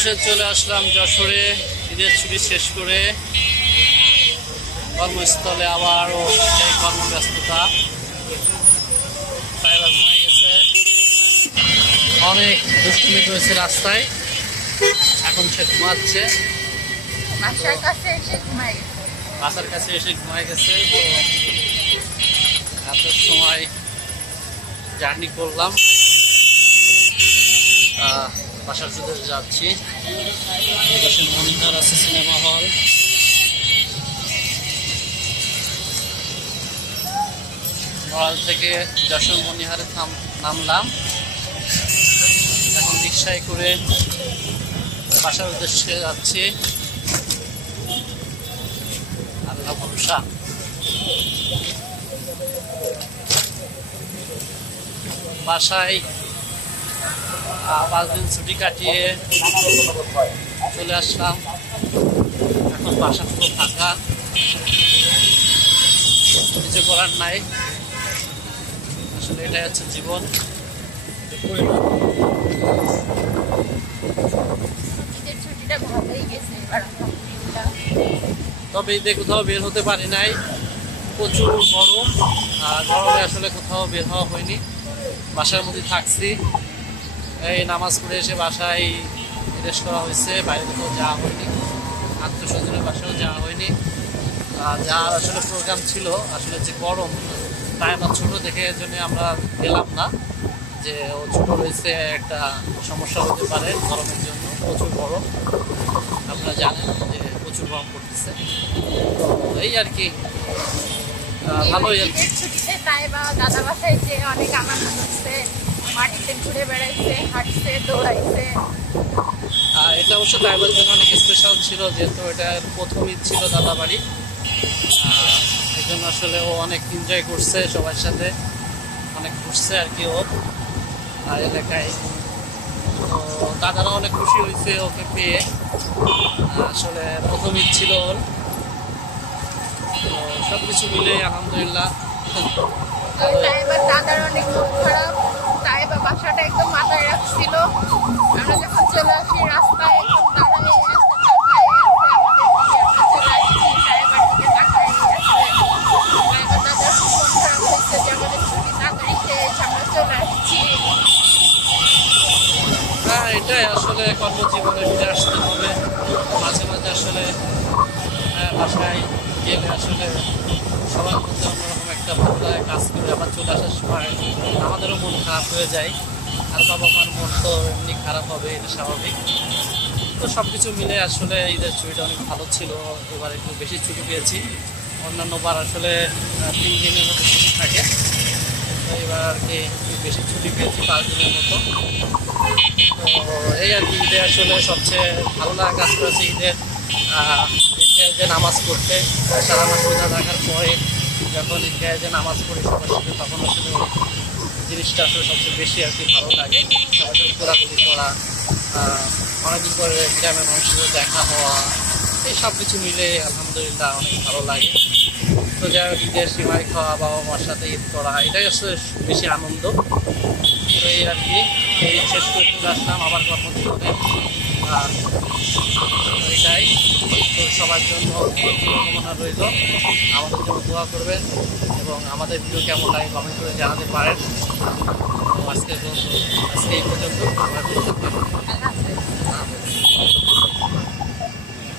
অবশেষে চলে আসলাম যশোরে ঈদের ছুটি শেষ করে কর্মস্থলে। আবারও সেই কর্মব্যস্ততা, প্রায় ঘুমাই গেছে, অনেক দুষ্টুমি করেছে রাস্তায়। এখন সে ঘুমাচ্ছে, বাসার কাছে এসে ঘুমাই গেছে। তো এত সময় জার্নি করলাম, বাসার উদ্দেশ্যে যাচ্ছি। পাশে মনিটর আছে, সিনেমা হল। নড়াইল থেকে যশোর মনিহারে নামলাম, এখন রিক্সায় করে বাসার উদ্দেশ্যে যাচ্ছি। আল্লাহ ভরসা। বাসায় 5 দিন ছুটি কাটিয়ে চলে আসলাম। এখন বাসা পুরো ফাঁকা, কিছু করার নাই। আসলে এটাই হচ্ছে জীবন। তবে ঈদে কোথাও বের হতে পারি নাই, প্রচুর গরম। গরমে আসলে কোথাও বের হওয়া হয়নি, বাসার মধ্যে থাকছি। এই নামাজ পড়ে এসে বাসায় রেস্ট করা হয়েছে, বাইরে কোথাও যাওয়া হয়নি, আত্মীয়স্বজনের বাসাও যাওয়া হয়নি। যা আসলে প্রোগ্রাম ছিল, আসলে যে গরম তাই আমরা ছোটো দেখে এর জন্য আমরা গেলাম না, যে ও ছোটো রয়েছে একটা সমস্যা হতে পারে গরমের জন্য। প্রচুর গরম, আপনারা জানেন যে প্রচুর গরম পড়তেছে। তো এই আর কি, ভালোই আর কি। দাদা বাসায় যে অনেক আনন্দ করছে, মাটিতে ঘুরে বেড়াইছে, হাঁটছে, দৌড়াইছে। এটা অবশ্য ড্রাইভারের জন্য অনেক স্পেশাল ছিল, যেহেতু এটা প্রথম ঈদ ছিল দাদা বাড়ি। এই জন্য আসলে ও অনেক এনজয় করছে, সবার সাথে অনেক ঘুরছে আর কি ও এলাকায়। তো দাদারা অনেক খুশি হয়েছে ওকে পেয়ে। আসলে প্রথম ঈদ ছিল ওর। তো সব কিছু মিলে আলহামদুলিল্লাহ। দাদার অনেক মন খারাপ, তাই বা বাসাটা একদম মাথায় রাখছিল। আমরা যখন চলে আসি রাস্তায় একদম এটাই আসলে কর্মজীবনে ফিরে আসতে হবে। মাঝে মাঝে আসলে বাসায় গেলে আসলে সবার মধ্যে অন্যরকম একটা ভালো লাগে কাজ করে। আবার চলে আসার সময় আমাদেরও মন খারাপ হয়ে যায়, আর বাবা মার মন তো এমনি খারাপ হবে, এটা স্বাভাবিক। তো সব কিছু মিলে আসলে ঈদের ছুটিটা অনেক ভালো ছিল। এবার একটু বেশি ছুটি পেয়েছি, অন্যান্য বার আসলে 3 দিনের মতো ছুটি থাকে। তো এবার আর কি বেশি ছুটি পেয়েছি, 5 দিনের মতো। তো এই আর কি, ঈদে আসলে সবচেয়ে ভালো লাগা কাজ করেছে ঈদের যে নামাজ পড়তে। সারা মাস রোজা থাকার পরে যখন ঈদগাহে যে নামাজ পড়ি সবার সাথে, তখন আসলে জিনিসটা আসলে সবচেয়ে বেশি আর কি ভালো লাগে। সবার সাথে ঘোরাঘুরি করা, অনেকদিন পরে গ্রামের মানুষের সাথে দেখা হওয়া, এই সব কিছু মিলে আলহামদুলিল্লাহ অনেক ভালো লাগে। তো যাই হোক, ঈদের সিমাই খাওয়া, বাবা মার সাথে ঈদ করা, এটাই আসলে বেশি আনন্দ। তো এই আর কি, এই শেষ করে চলে আসলাম আবার কর্মজীবনে। এটাই তো সবার জন্য শুভকামনা রইল, আমাদের জন্য দোয়া করবেন এবং আমাদের ভিডিও কেমন লাগে কমেন্ট করে জানাতে পারেন। আজকে এই পর্যন্ত।